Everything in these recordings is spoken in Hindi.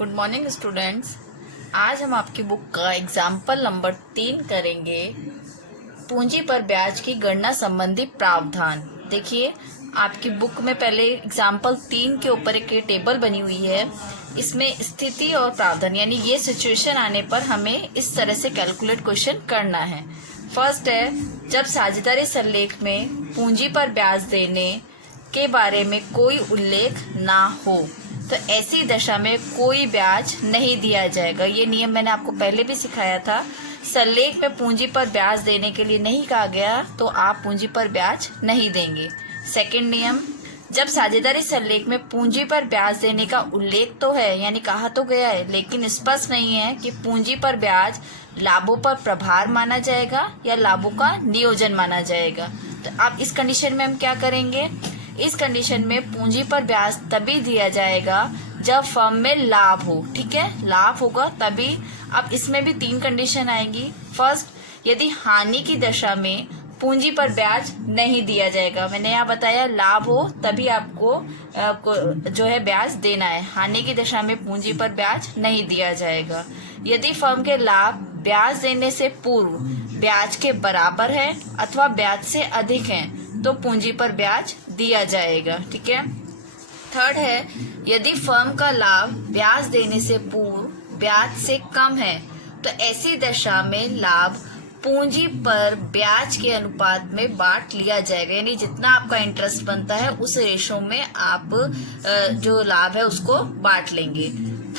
Good morning students. आज हम आपकी बुक का एग्जाम्पल नंबर 3 करेंगे। पूंजी पर ब्याज की गणना संबंधी प्रावधान। देखिए, आपकी बुक में पहले एग्जाम्पल 3 के ऊपर एक टेबल बनी हुई है। इसमें स्थिति और प्रावधान यानी ये सिचुएशन आने पर हमें इस तरह से कैलकुलेट क्वेश्चन करना है। फर्स्ट है, जब साझेदारी संलेख में पूंजी पर ब्याज देने के बारे में कोई उल्लेख ना हो तो ऐसी दशा में कोई ब्याज नहीं दिया जाएगा। ये नियम मैंने आपको पहले भी सिखाया था। संलेख में पूंजी पर ब्याज देने के लिए नहीं कहा गया तो आप पूंजी पर ब्याज नहीं देंगे। सेकंड नियम, जब साझेदारी संलेख में पूंजी पर ब्याज देने का उल्लेख तो है यानी कहा तो गया है, लेकिन स्पष्ट नहीं है कि पूंजी पर ब्याज लाभों पर प्रभार माना जाएगा या लाभों का नियोजन माना जाएगा। तो अब इस कंडीशन में हम क्या करेंगे? इस कंडीशन में पूंजी पर ब्याज तभी दिया जाएगा जब फर्म में लाभ हो। ठीक है, लाभ होगा तभी। अब इसमें भी 3 कंडीशन आएंगी। फर्स्ट, यदि हानि की दशा में पूंजी पर ब्याज नहीं दिया जाएगा। मैंने यहाँ बताया लाभ हो तभी आपको जो है ब्याज देना है। हानि की दशा में पूंजी पर ब्याज नहीं दिया जाएगा। यदि फर्म के लाभ ब्याज देने से पूर्व ब्याज के बराबर है अथवा ब्याज से अधिक है तो पूंजी पर ब्याज दिया जाएगा। ठीक है। थर्ड है, यदि फर्म का लाभ ब्याज देने से पूर्व ब्याज से कम है तो ऐसी दशा में लाभ पूंजी पर ब्याज के अनुपात में बांट लिया जाएगा, यानी जितना आपका इंटरेस्ट बनता है उस रेशो में आप जो लाभ है उसको बांट लेंगे।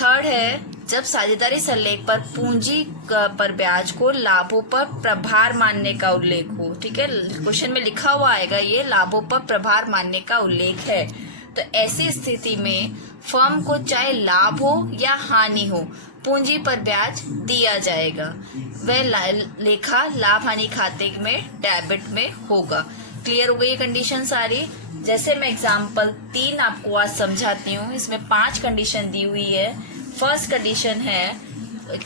थर्ड है, जब साझेदारी संलेख पर पूंजी पर ब्याज को लाभों पर प्रभार मानने का उल्लेख हो। ठीक है, क्वेश्चन में लिखा हुआ आएगा ये लाभों पर प्रभार मानने का उल्लेख है। तो ऐसी स्थिति में फर्म को चाहे लाभ हो या हानि हो पूंजी पर ब्याज दिया जाएगा। वह लेखा लाभ हानि खाते में डेबिट में होगा। क्लियर हो गई ये कंडीशन सारी। जैसे मैं एग्जाम्पल 3 आपको आज समझाती हूँ। इसमें 5 कंडीशन दी हुई है। फर्स्ट कंडीशन है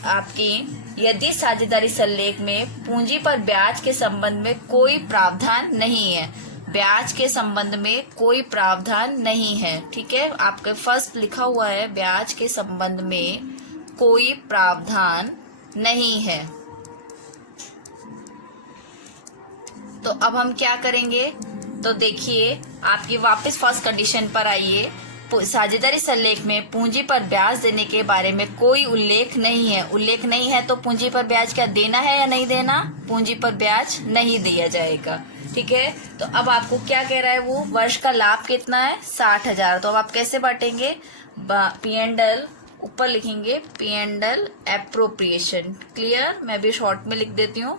आपकी, यदि साझेदारी संलेख में पूंजी पर ब्याज के संबंध में कोई प्रावधान नहीं है। ब्याज के संबंध में कोई प्रावधान नहीं है। ठीक है, आपके फर्स्ट लिखा हुआ है ब्याज के संबंध में कोई प्रावधान नहीं है। तो अब हम क्या करेंगे? तो देखिए, आपकी वापस फर्स्ट कंडीशन पर आइए। साझेदारी संलेख में पूंजी पर ब्याज देने के बारे में कोई उल्लेख नहीं है। उल्लेख नहीं है तो पूंजी पर ब्याज क्या देना है या नहीं देना? पूंजी पर ब्याज नहीं दिया जाएगा। ठीक है, तो अब आपको क्या कह रहा है वो? वर्ष का लाभ कितना है? 60,000। तो अब आप कैसे बांटेंगे? P&L ऊपर लिखेंगे P&L एप्रोप्रिएशन। क्लियर? मैं भी शॉर्ट में लिख देती हूँ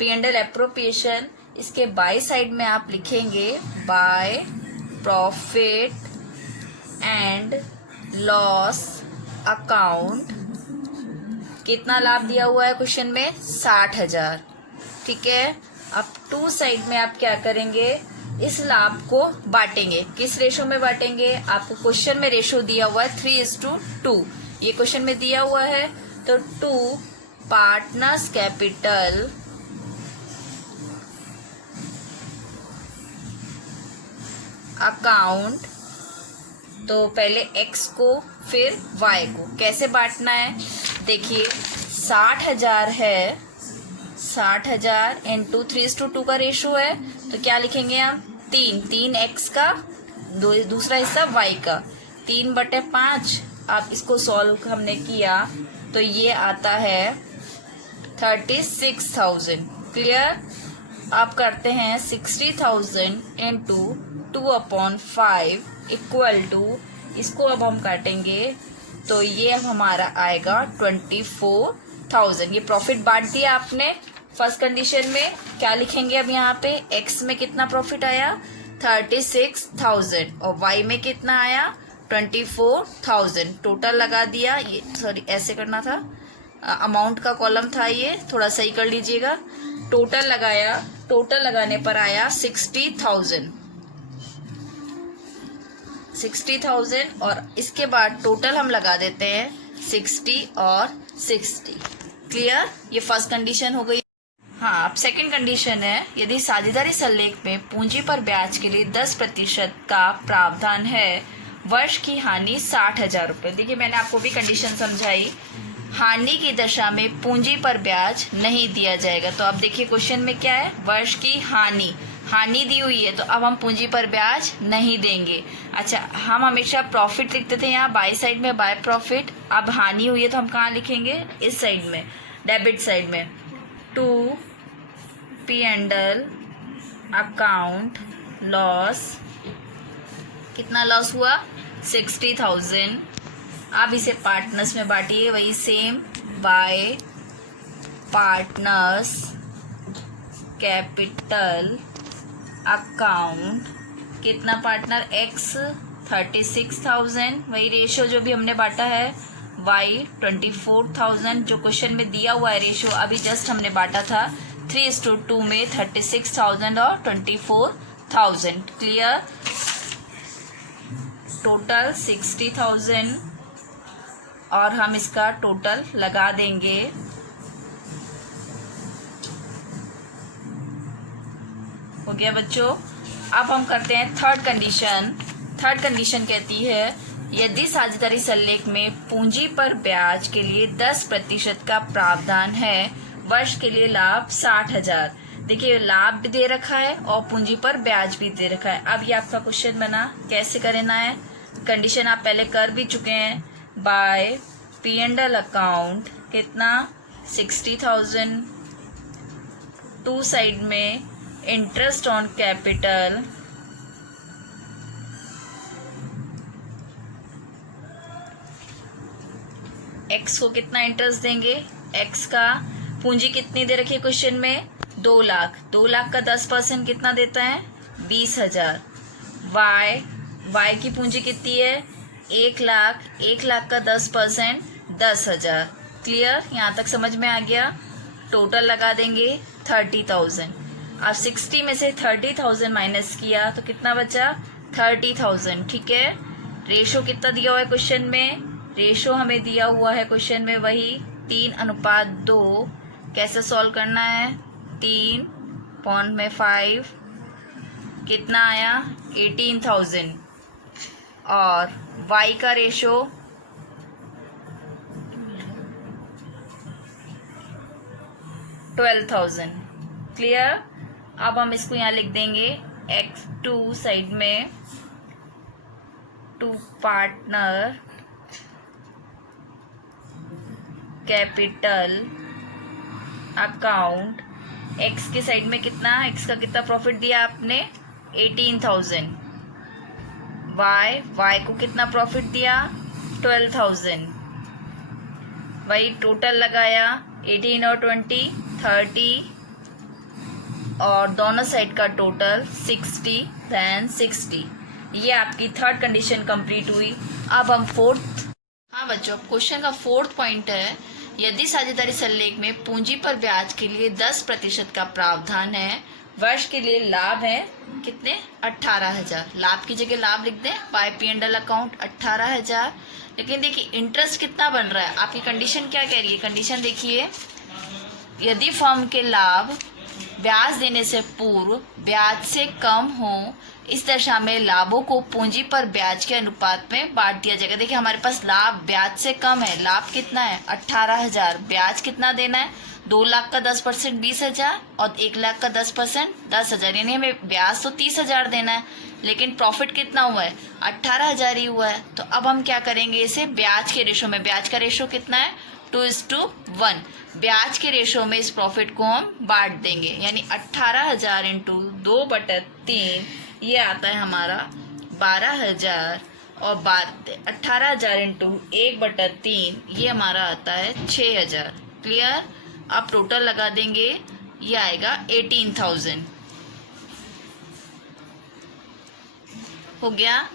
P&L एप्रोप्रिएशन। इसके बाई साइड में आप लिखेंगे by profit and loss account. कितना लाभ दिया हुआ है क्वेश्चन में? 60,000। ठीक है, अब 2 साइड में आप क्या करेंगे? इस लाभ को बांटेंगे। किस रेशो में बांटेंगे? आपको क्वेश्चन में रेशो दिया हुआ है 3:2। ये क्वेश्चन में दिया हुआ है तो 2 पार्टनर्स कैपिटल अकाउंट। तो पहले x को फिर y को कैसे बांटना है? देखिए, 60,000 है। 60,000 इंटू 3:2 का रेशो है तो क्या लिखेंगे हम? 3 x का, दूसरा हिस्सा y का। 3/5। अब इसको सॉल्व हमने किया तो ये आता है 36,000। क्लियर? आप करते हैं 60,000 इंटू 2/5 इक्वल टू, इसको अब हम काटेंगे तो ये अब हमारा आएगा 24,000। ये प्रॉफिट बांट दिया आपने फर्स्ट कंडीशन में। क्या लिखेंगे अब यहाँ पे? x में कितना प्रॉफिट आया? 36,000 और y में कितना आया? 24,000। टोटल लगा दिया। ये सॉरी ऐसे करना था, अमाउंट का कॉलम था ये, थोड़ा सही कर लीजिएगा। टोटल लगाया, टोटल लगाने पर आया 60,000 और इसके बाद टोटल हम लगा देते हैं 60 और 60। क्लियर? ये फर्स्ट कंडीशन हो गई। हाँ, अब सेकंड कंडीशन है, यदि साझेदारी संलेख में पूंजी पर ब्याज के लिए 10% का प्रावधान है वर्ष की हानि 60,000 रुपये। देखिए मैंने आपको भी कंडीशन समझाई, हानि की दशा में पूंजी पर ब्याज नहीं दिया जाएगा। तो अब देखिए क्वेश्चन में क्या है, वर्ष की हानि दी हुई है, तो अब हम पूंजी पर ब्याज नहीं देंगे। अच्छा, हम हमेशा प्रॉफिट लिखते थे यहाँ बाई साइड में, बाय प्रॉफिट। अब हानि हुई है तो हम कहाँ लिखेंगे, इस साइड में, डेबिट साइड में। टू P&L अकाउंट लॉस, कितना लॉस हुआ, 60,000। अब इसे पार्टनर्स में बांटिए, वही same, bye partners capital account, कितना पार्टनर X 36,000, वही रेशो जो भी हमने बांटा है, Y 24,000 जो क्वेश्चन में दिया हुआ है रेशो, अभी जस्ट हमने बांटा था 3:2 में 36,000 और 24,000। क्लियर, टोटल 60,000 और हम इसका टोटल लगा देंगे। हो गया बच्चों। अब हम करते हैं थर्ड कंडीशन। थर्ड कंडीशन कहती है, यदि साझेदारी सल्लेख में पूंजी पर ब्याज के लिए 10% का प्रावधान है, वर्ष के लिए लाभ 60,000। देखिए लाभ भी दे रखा है और पूंजी पर ब्याज भी दे रखा है। अब ये आपका क्वेश्चन बना, कैसे करना है, कंडीशन आप पहले कर भी चुके हैं। बाय P&L अकाउंट कितना, 60,000। टू साइड में इंटरेस्ट ऑन कैपिटल, एक्स को कितना इंटरेस्ट देंगे, एक्स का पूंजी कितनी दे रखी है क्वेश्चन में, 2 लाख। 2 लाख का 10% कितना देता है, 20,000। वाई की पूंजी कितनी है, 1 लाख। 1 लाख का 10% 10,000। क्लियर, यहाँ तक समझ में आ गया। टोटल लगा देंगे 30,000। अब 60 में से 30,000 माइनस किया तो कितना बचा, 30,000। ठीक है, रेशो कितना दिया हुआ है क्वेश्चन में, रेशो हमें दिया हुआ है क्वेश्चन में वही 3:2। कैसे सॉल्व करना है, 3/5 कितना आया, 18,000। और y का रेशो 12,000। क्लियर, अब हम इसको यहाँ लिख देंगे, x2 साइड में, to partner capital account, x के साइड में कितना, x का कितना प्रॉफिट दिया आपने, 18,000। y को कितना प्रॉफिट दिया, 12,000। वही टोटल लगाया, 18 और 20 30, और दोनों साइड का टोटल 60 देन 60। ये आपकी थर्ड कंडीशन कंप्लीट हुई। अब हम फोर्थ, हाँ बच्चों, क्वेश्चन का फोर्थ पॉइंट है, यदि साझेदारी सल्लेख में पूंजी पर ब्याज के लिए 10% का प्रावधान है, वर्ष के लिए लाभ है कितने, 18,000। लाभ की जगह लाभ लिख दें, बाय P&L अकाउंट 18,000। लेकिन देखिए इंटरेस्ट कितना बन रहा है, आपकी कंडीशन क्या कह रही है, कंडीशन देखिए, यदि फर्म के लाभ ब्याज देने से पूर्व ब्याज से कम हो, इस दशा में लाभों को पूंजी पर ब्याज के अनुपात में बांट दिया जाएगा। देखिए हमारे पास लाभ ब्याज से कम है, लाभ कितना है, 18,000। ब्याज कितना देना है, 2 लाख का 10% 20,000 और 1 लाख का 10% 10,000, यानी हमें ब्याज तो 30,000 देना है, लेकिन प्रॉफिट कितना हुआ है, 18,000 ही हुआ है। तो अब हम क्या करेंगे, इसे ब्याज के रेशो में, ब्याज का रेशो कितना है, 2:1, ब्याज के रेशो में इस प्रॉफिट को हम बांट देंगे, यानी 18,000 इंटू 2/3, ये आता है हमारा 12,000, और 18,000 इंटू 1/3, ये हमारा आता है 6,000। क्लियर, अब टोटल लगा देंगे, ये आएगा 18,000। हो गया,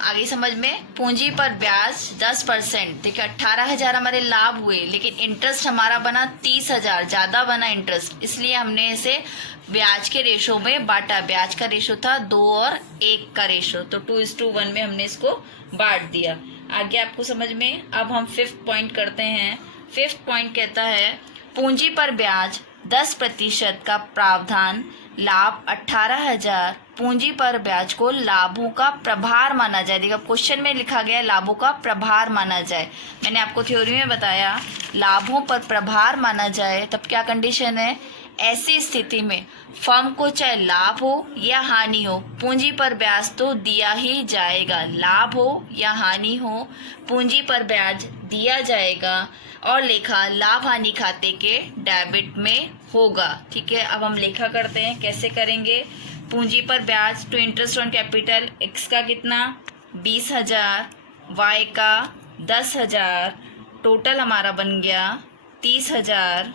आगे समझ में, पूंजी पर ब्याज 10%। देखिए 18,000 हमारे लाभ हुए, लेकिन इंटरेस्ट हमारा बना 30,000, ज्यादा बना इंटरेस्ट, इसलिए हमने इसे ब्याज के रेशो में बांटा। ब्याज का रेशो था 2 और 1 का रेशो, तो 2:1 में हमने इसको बांट दिया। आगे आपको समझ में। अब हम 5th पॉइंट करते हैं। 5th पॉइंट कहता है, पूंजी पर ब्याज 10% का प्रावधान लाभ 18,000, पूंजी पर ब्याज को लाभों का प्रभार माना जाए। देखो क्वेश्चन में लिखा गया लाभों का प्रभार माना जाए। मैंने आपको थ्योरी में बताया लाभों पर प्रभार माना जाए तब क्या कंडीशन है, ऐसी स्थिति में फर्म को चाहे लाभ हो या हानि हो, पूंजी पर ब्याज तो दिया ही जाएगा। लाभ हो या हानि हो, पूंजी पर ब्याज दिया जाएगा और लेखा लाभ हानि खाते के डेबिट में होगा। ठीक है, अब हम लेखा करते हैं। कैसे करेंगे, पूंजी पर ब्याज to interest on capital, x का कितना 20,000, वाई का 10,000, टोटल हमारा बन गया 30,000।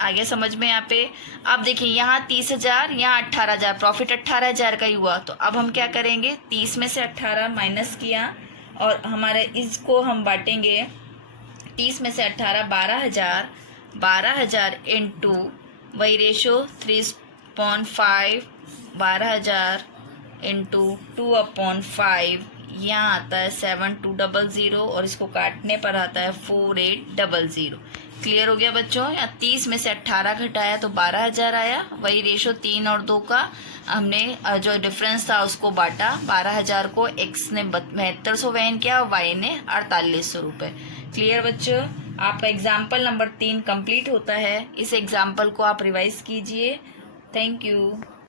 आगे समझ में यहाँ पे। अब देखिए यहाँ 30,000, यहाँ 18,000, प्रॉफिट 18,000 का ही हुआ। तो अब हम क्या करेंगे, 30 में से 18 माइनस किया और हमारे इसको हम बांटेंगे। 30 में से 18 12,000, 12,000 इंटू वही रेशो 3/5, 12,000 इंटू 2/5, यहाँ आता है 7200 और इसको काटने पर आता है 4800। क्लियर हो गया बच्चों। या 30 में से 18 घटाया तो 12,000 आया। वही रेशो 3 और 2 का हमने जो डिफरेंस था उसको बांटा। 12,000 को एक्स ने 7200 वहन किया और वाई ने 4800 रुपये। क्लियर बच्चों, आपका एग्जाम्पल नंबर 3 कंप्लीट होता है। इस एग्जाम्पल को आप रिवाइज कीजिए। Thank you.